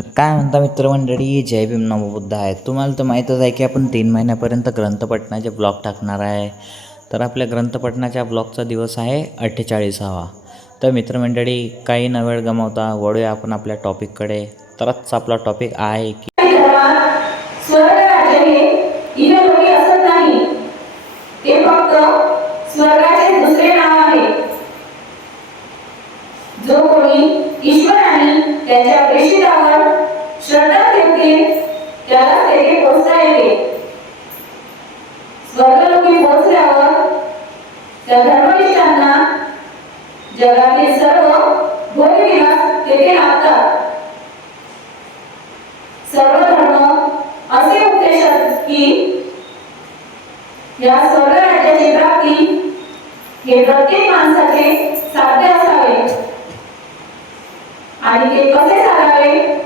तर काय म्हणता मित्रमंडळी? जय भीम नवबुद्ध आहे तुम्हाला तर माहीतच आहे की आपण तीन महिन्यापर्यंत ग्रंथपठणाचे ब्लॉग टाकणार आहे. तर आपल्या ग्रंथपठणाच्या ब्लॉगचा दिवस आहे अठ्ठेचाळीसावा. तर मित्रमंडळी काही न वेळ गमावता वळूया आपण आपल्या टॉपिककडे. तरच आपला टॉपिक आहे की जो कोणी हे येते स्वर्गलोकी त्या धर्मनिष्ठांना जगातील सर्व भोगविलास तेथे सर्व धर्म असे उपदेशात की या स्वर्ग राज्याची प्राप्ती हे प्रत्येक माणसाचे साध्य असावे. आणि ते कसे साधावे?